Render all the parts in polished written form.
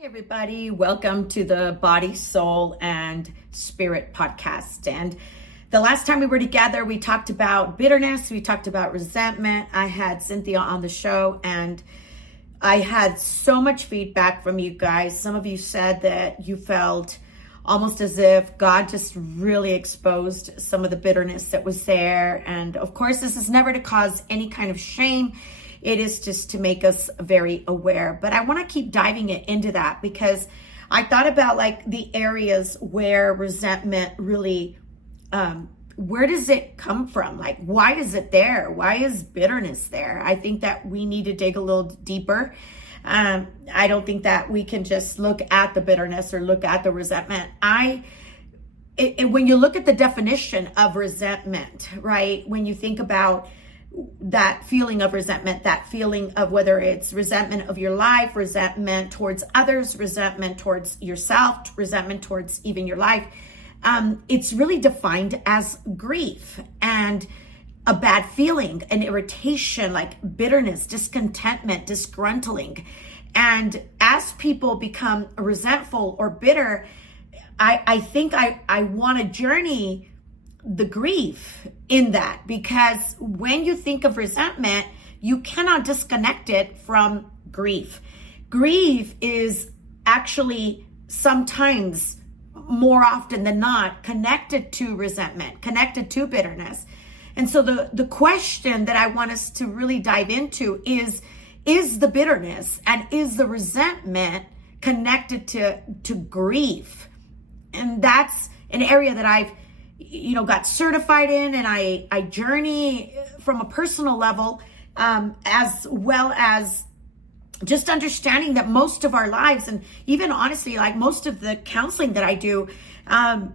Hi, everybody. Welcome to the Body, Soul, and Spirit podcast. And the last time we were together, we talked about bitterness. We talked about resentment. I had Cynthia on the show, and I had so much feedback from you guys. Some of you said that you felt almost as if God just really exposed some of the bitterness that was there. And of course, this is never to cause any kind of shame. It is just to make us very aware. But I want to keep diving into that because I thought about like the areas where resentment really, where does it come from? Like, why is it there? Why is bitterness there? I think that we need to dig a little deeper. I don't think that we can just look at the bitterness or look at the resentment. When you look at the definition of resentment, right? When you think about that feeling of resentment, that feeling of whether it's resentment of your life, resentment towards others, resentment towards yourself, resentment towards even your life, it's really defined as grief and a bad feeling, an irritation, like bitterness, discontentment, disgruntling. And as people become resentful or bitter, I think I want to journey the grief in that, because when you think of resentment, you cannot disconnect it from grief. Grief is actually sometimes, more often than not, connected to resentment, connected to bitterness. And so the question that I want us to really dive into is the bitterness and is the resentment connected to grief? And that's an area that I've got certified in, and I journey from a personal level, as well as just understanding that most of our lives, and even honestly, like most of the counseling that I do, I'm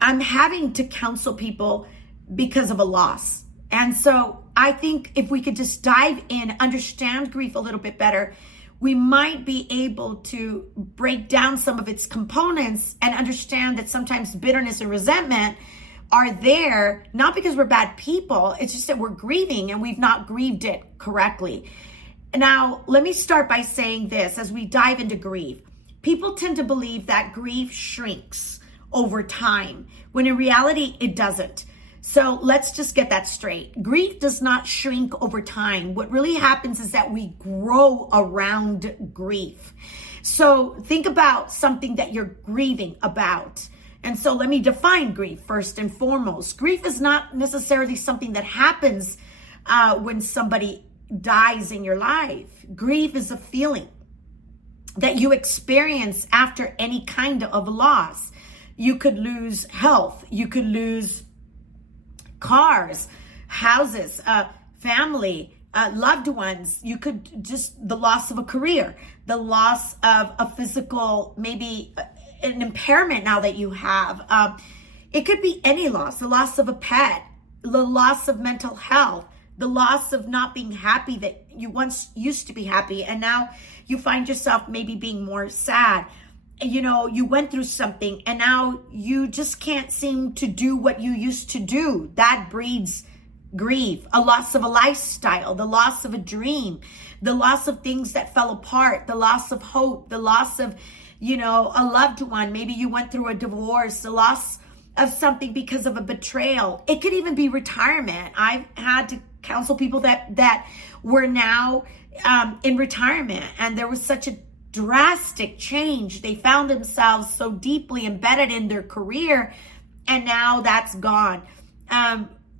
having to counsel people because of a loss. And so I think if we could just dive in, understand grief a little bit better, we might be able to break down some of its components and understand that sometimes bitterness and resentment are there, not because we're bad people, it's just that we're grieving and we've not grieved it correctly. Now, let me start by saying this as we dive into grief. People tend to believe that grief shrinks over time, when in reality, it doesn't. So let's just get that straight. Grief does not shrink over time. What really happens is that we grow around grief. So think about something that you're grieving about. And so let me define grief first and foremost. Grief is not necessarily something that happens when somebody dies in your life. Grief is a feeling that you experience after any kind of loss. You could lose health. You could lose cars, houses, family, loved ones. You could just the loss of a career, the loss of a physical, maybe an impairment now that you have. It could be any loss, the loss of a pet, the loss of mental health, the loss of not being happy that you once used to be happy. And now you find yourself maybe being more sad. You went through something and now you just can't seem to do what you used to do. That breeds grief, a loss of a lifestyle, the loss of a dream, the loss of things that fell apart, the loss of hope, the loss of, a loved one. Maybe you went through a divorce, the loss of something because of a betrayal. It could even be retirement. I've had to counsel people that were now in retirement, and there was such a drastic change. They found themselves so deeply embedded in their career, and now that's gone.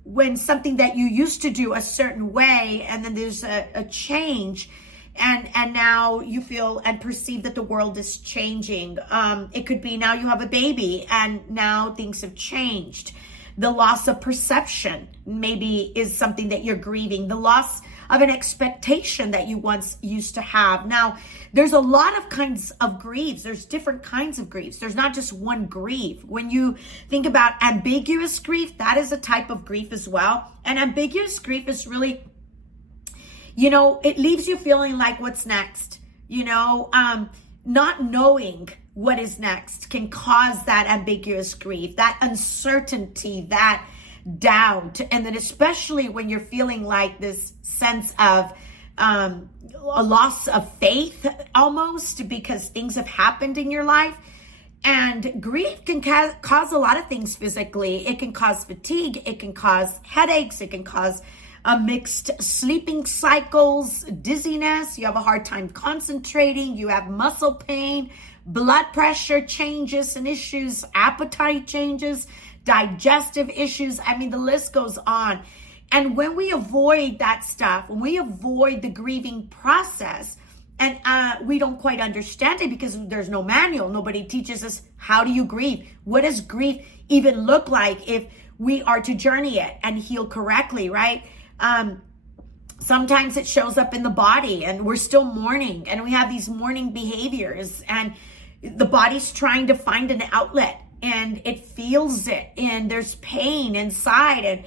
When something that you used to do a certain way, and then there's a change, and now you feel and perceive that the world is changing. It could be now you have a baby, and now things have changed. The loss of perception maybe is something that you're grieving. The loss of an expectation that you once used to have. Now, there's a lot of kinds of griefs. There's different kinds of griefs. There's not just one grief. When you think about ambiguous grief, that is a type of grief as well. And ambiguous grief is really, it leaves you feeling like what's next, not knowing what is next can cause that ambiguous grief, that uncertainty, that doubt. And then especially when you're feeling like this sense of a loss of faith almost because things have happened in your life. And grief can cause a lot of things physically. It can cause fatigue. It can cause headaches. It can cause mixed sleeping cycles, dizziness. You have a hard time concentrating. You have muscle pain, blood pressure changes and issues, appetite changes, digestive issues. I mean, the list goes on. And when we avoid that stuff, when we avoid the grieving process, and we don't quite understand it because there's no manual. Nobody teaches us, how do you grieve? What does grief even look like if we are to journey it and heal correctly, right? Sometimes it shows up in the body and we're still mourning and we have these mourning behaviors and the body's trying to find an outlet and it feels it and there's pain inside, and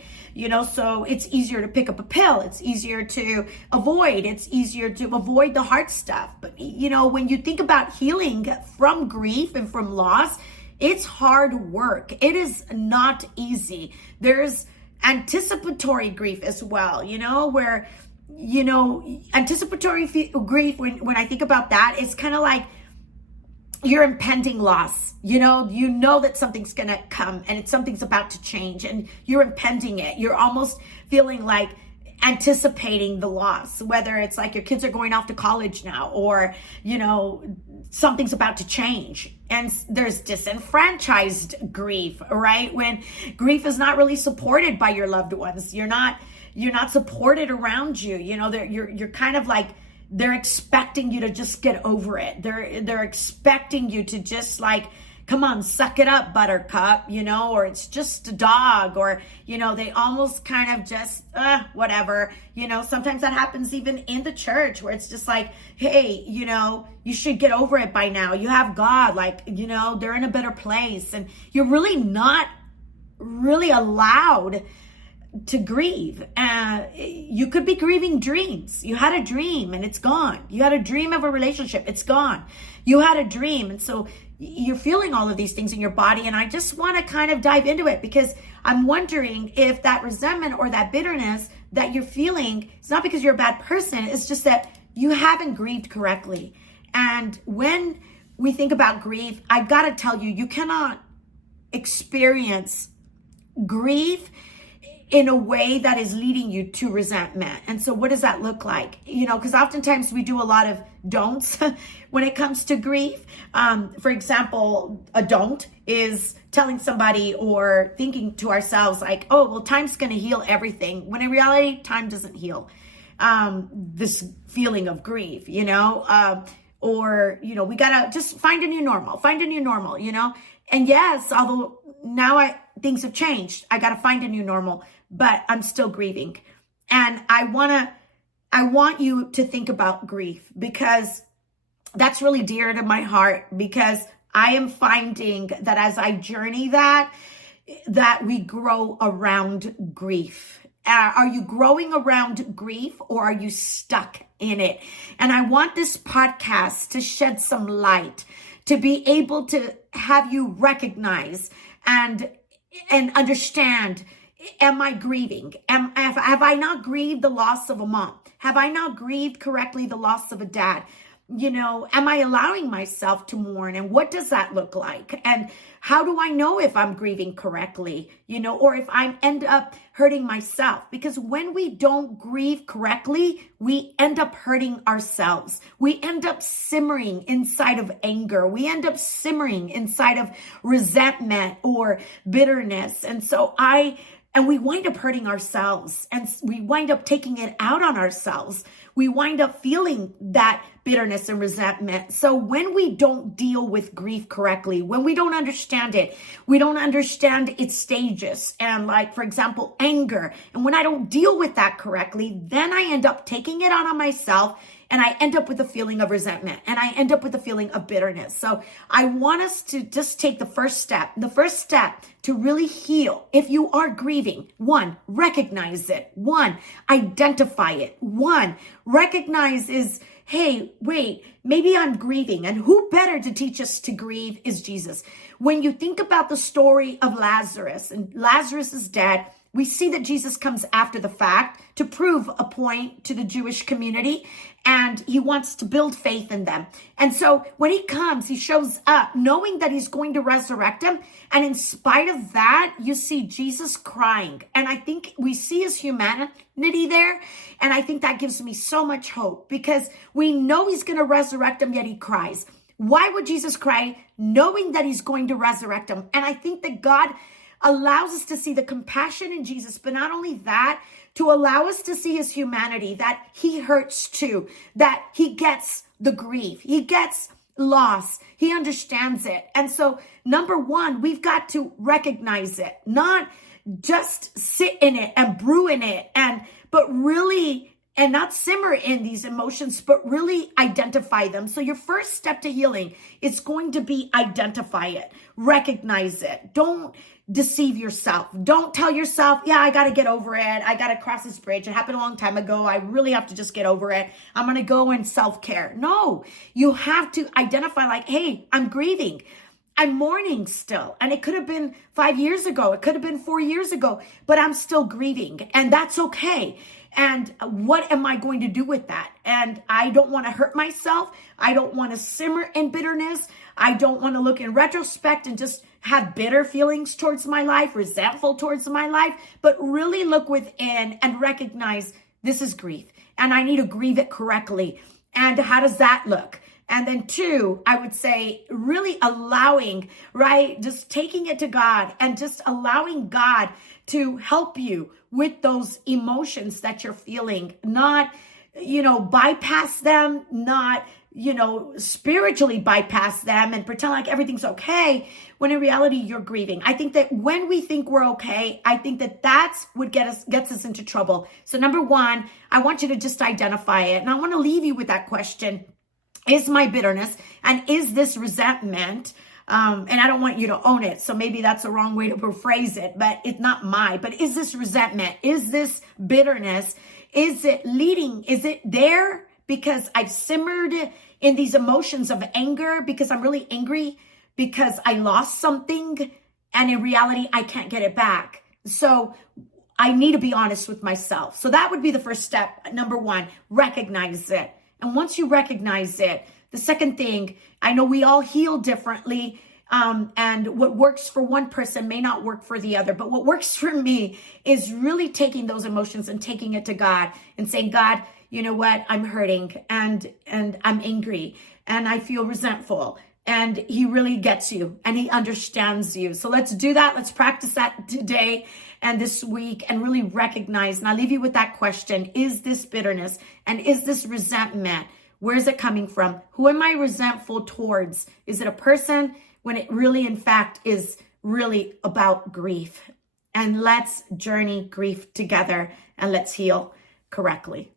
so it's easier to pick up a pill. It's easier to avoid. It's easier to avoid the hard stuff. But, when you think about healing from grief and from loss, it's hard work. It is not easy. There's anticipatory grief as well, where, anticipatory grief, when I think about that, it's kind of like your impending loss. You know that something's going to come and something's about to change and you're impending it. You're almost feeling like anticipating the loss, whether it's like your kids are going off to college now or, something's about to change. And there's disenfranchised grief, right? When grief is not really supported by your loved ones. You're not supported around you. You're kind of like, they're expecting you to just get over it. They're expecting you to just like, come on, suck it up, buttercup, or it's just a dog, or, they almost kind of just, whatever, sometimes that happens even in the church where it's just like, hey, you should get over it by now. You have God, like, they're in a better place, and you're really not really allowed to grieve. You could be grieving dreams. You had a dream and it's gone. You had a dream of a relationship. It's gone. You had a dream. And so you're feeling all of these things in your body. And I just want to kind of dive into it because I'm wondering if that resentment or that bitterness that you're feeling, it's not because you're a bad person. It's just that you haven't grieved correctly. And when we think about grief, I've got to tell you, you cannot experience grief in a way that is leading you to resentment. And so what does that look like? Because oftentimes we do a lot of don'ts when it comes to grief. For example, a don't is telling somebody or thinking to ourselves like, oh, well, time's going to heal everything. When in reality, time doesn't heal this feeling of grief, or, we got to just find a new normal, And yes, although now things have changed, I got to find a new normal, but I'm still grieving. And I want you to think about grief because that's really dear to my heart, because I am finding that as I journey that we grow around grief. Are you growing around grief or are you stuck in it? And I want this podcast to shed some light, to be able to have you recognize and understand, am I grieving? Have I not grieved the loss of a mom? Have I not grieved correctly the loss of a dad? Am I allowing myself to mourn? And what does that look like? And how do I know if I'm grieving correctly, or if I end up hurting myself? Because when we don't grieve correctly, we end up hurting ourselves. We end up simmering inside of anger. We end up simmering inside of resentment or bitterness. And we wind up hurting ourselves, and we wind up taking it out on ourselves. We wind up feeling that bitterness and resentment. So when we don't deal with grief correctly, when we don't understand it, we don't understand its stages. And like, for example, anger. And when I don't deal with that correctly, then I end up taking it on myself, and I end up with a feeling of resentment, and I end up with a feeling of bitterness. So I want us to just take the first step to really heal. If you are grieving, 1, recognize it. 1, identify it. 1, recognize is, hey, wait, maybe I'm grieving. And who better to teach us to grieve is Jesus. When you think about the story of Lazarus, and Lazarus is dead, we see that Jesus comes after the fact to prove a point to the Jewish community, and he wants to build faith in them. And so when he comes, he shows up knowing that he's going to resurrect him. And in spite of that, you see Jesus crying. And I think we see his humanity there. And I think that gives me so much hope, because we know he's going to resurrect him, yet he cries. Why would Jesus cry knowing that he's going to resurrect him? And I think that God allows us to see the compassion in Jesus, but not only that, to allow us to see his humanity, that he hurts too, that he gets the grief, he gets loss, he understands it. And so, number one, we've got to recognize it, not just sit in it and brew in it, but really, and not simmer in these emotions, but really identify them. So your first step to healing is going to be identify it, recognize it. Don't deceive yourself. Don't tell yourself, yeah, I got to get over it. I got to cross this bridge. It happened a long time ago. I really have to just get over it. I'm going to go in self-care. No, you have to identify like, hey, I'm grieving. I'm mourning still. And it could have been 5 years ago. It could have been 4 years ago, but I'm still grieving, and that's okay. And what am I going to do with that? And I don't want to hurt myself. I don't want to simmer in bitterness. I don't want to look in retrospect and just have bitter feelings towards my life, resentful towards my life, but really look within and recognize this is grief and I need to grieve it correctly. And how does that look? And then two, I would say really allowing, right? Just taking it to God and just allowing God to help you with those emotions that you're feeling, not, bypass them, not, spiritually bypass them and pretend like everything's okay when in reality you're grieving. I think that when we think we're okay, I think that that's what gets us into trouble. So number one, I want you to just identify it. And I want to leave you with that question. Is my bitterness and is this resentment? And I don't want you to own it. So maybe that's the wrong way to rephrase it, but it's not but is this resentment? Is this bitterness? Is it leading? Is it there because I've simmered in these emotions of anger because I'm really angry because I lost something and in reality, I can't get it back. So I need to be honest with myself. So that would be the first step. Number one, recognize it. And once you recognize it, the second thing, I know we all heal differently. And what works for one person may not work for the other. But what works for me is really taking those emotions and taking it to God and saying, God, you know what? I'm hurting and I'm angry and I feel resentful. And he really gets you and he understands you. So let's do that. Let's practice that today and this week and really recognize. And I'll leave you with that question. Is this bitterness and is this resentment? Where is it coming from? Who am I resentful towards? Is it a person when it really, in fact, is really about grief? And let's journey grief together and let's heal correctly.